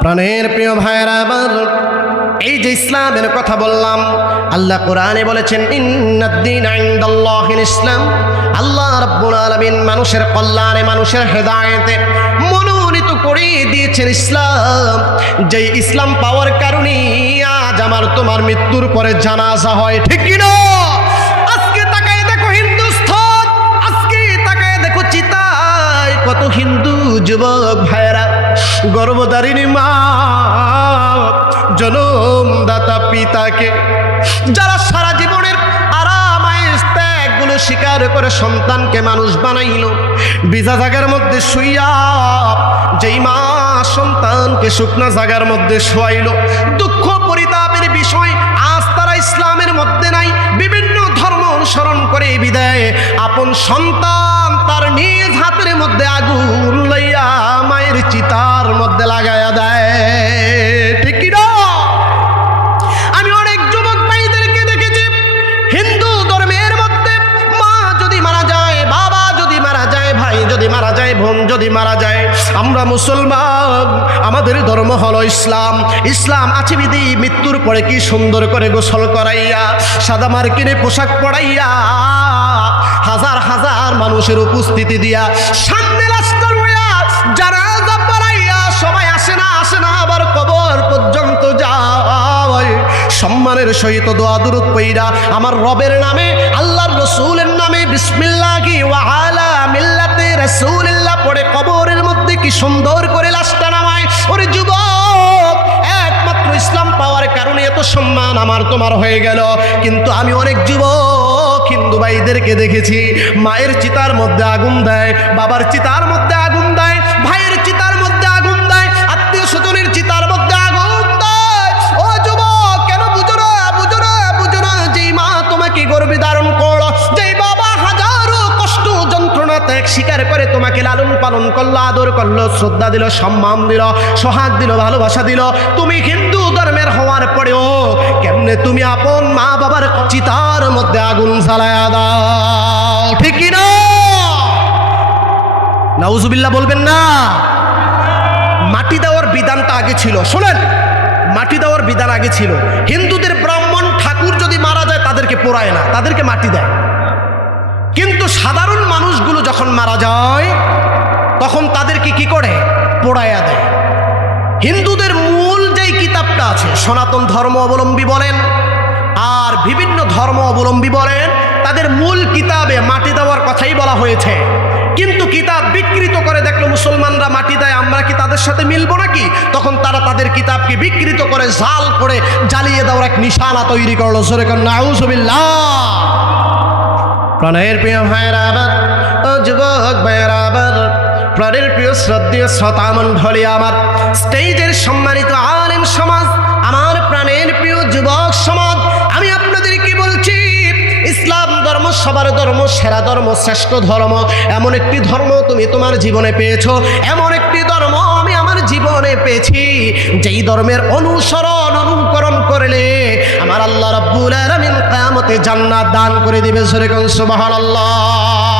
প্রাণের প্রিয় ভাইয়েরা আবার এই যে ইসলামের কথা বললাম, আল্লাহ কোরআনে বলেছেন ইসলাম। আল্লাহ রাব্বুল আলমিন মানুষের কল্যাণে, মানুষের হেদায়েতে মনোনীত করে দিয়েছেন ইসলাম। যে ইসলাম পাওয়ার কারণে আজ আমার তোমার মৃত্যুর পরে জানাজা হয়, ঠিক কি কত হিন্দু যুবক ভাইয়েরা, গর্ভধারিণী মা জনমদাতা পিতাকে, যারা সারা জীবনের আরাম আয়েশ ত্যাগগুলো স্বীকার করে সন্তানকে মানুষ বানাইল বিজা জায়গার মধ্যে শুইয়া যেই মা সন্তানকে শুকনা জাগার মধ্যে শোয়াইল, দুঃখ পরিতাপের বিষয় আজ তারা ইসলামের মধ্যে নাই, বিভিন্ন ধর্ম অনুসরণ করে বিদায় আপন সন্তান তার নিজ হাতের মধ্যে আগুন লইয়া মায়ের চিতার মধ্যে লাগায়া দেয় ঠিক না? আমি অনেক যুবক ভাইদেরকে দেখেছি, হিন্দু ধর্মের মধ্যে মা যদি মারা যায়, বাবা যদি মারা যায়, ভাই যদি মারা যায়, বোন যদি মারা যায়, আমরা মুসলমান, আমাদের ধর্ম হলো ইসলাম ইসলাম আছে বিধি, মৃত্যুর পরে কি সুন্দর করে গোসল করাইয়া, সাদা মার্কিনে পোশাক হাজার মানুষের উপস্থিতি দিয়া সামনে রাস্তা রইয়া যারা সবাই আসে না আসে না, আবার কবর পর্যন্ত যায়। সম্মানের সহিত দোয়া দুরুদ পইরা আমার রবের নামে, আল্লাহর রসুলের নামে বিসমিল্লাহি ওয়ালা মিল্লাতে রাসূলিল্লাহ পড়ে কবরের মধ্যে কি সুন্দর করে লাশটা নামায়। ওরে যুবক, একমাত্র ইসলাম পাওয়ার কারণে এত সম্মান আমার তোমার হয়ে গেল। কিন্তু আমি অনেক যুবক হিন্দু ভাইদেরকে দেখেছি। মায়ের চিতার মধ্যে আগুন দেয় বাবার চিতার মধ্যে আগুন ত্যাগ স্বীকার করে তোমাকে লালন পালন করল, আদর করল, শ্রদ্ধা দিল, সম্মান দিল, সোহাগ দিল, ভালোবাসা দিল। তুমি হিন্দু ধর্মের হওয়ার পরেও কেমনে তুমি আপন মা বাবার চিতার মধ্যে আগুন জ্বালায়া দাও? ঠিক না? নাউজুবিল্লাহ বলবেন না। মাটি দেওয়ার বিধানটা আগে ছিল, শোনেন। মাটি দেওয়ার বিধান আগে ছিল। হিন্দুদের ব্রাহ্মণ ঠাকুর যদি মারা যায়, তাদেরকে পোড়ায় না, তাদেরকে মাটি দেয়। কিন্তু সাধারণ মানুষগুলো যখন মারা যায়, তখন তাদেরকে কি করে? পোড়ায়া দেয়। হিন্দুদের মূল যেই কিতাবটা আছে, সনাতন ধর্ম অবলম্বী বলেন, আর বিভিন্ন ধর্ম অবলম্বী বলেন, তাদের মূল কিতাবে মাটি দেওয়ার কথাই বলা হয়েছে। কিন্তু কিতাব বিকৃত করে দেখল মুসলমানরা মাটি দেয়, আমরা কি তাদের সাথে মিলবো নাকি? তখন তারা তাদের কিতাবকে বিকৃত করে, জাল করে জ্বালিয়ে দেওয়ার এক নিশানা তৈরি করল। সরে নাউজবিল্লাহ। প্রাণের প্রিয় ভাইয়ের আবার, ও যুবক ভাইয়ের আবার, প্রাণের প্রিয় শ্রদ্ধেয় শ্রোতা মণ্ডলী আমার স্টেজের সম্মানিত আলেম সমাজ, আমার প্রাণের প্রিয় যুবক সমাজ, আমি আপনাদের কি বলছি, ইসলাম ধর্ম সবার ধর্ম, সেরা ধর্ম, শ্রেষ্ঠ ধর্ম, এমন একটি ধর্ম তুমি তোমার জীবনে পেয়েছ, এমন একটি ধর্ম জীবনে পেয়েছি। যেই ধর্মের অনুসরণ, অনুকরণ করলে আমার আল্লাহ রাব্বুল আলামিন কিয়ামতে জান্নাত দান করে দিবে সুবহানাল্লাহ।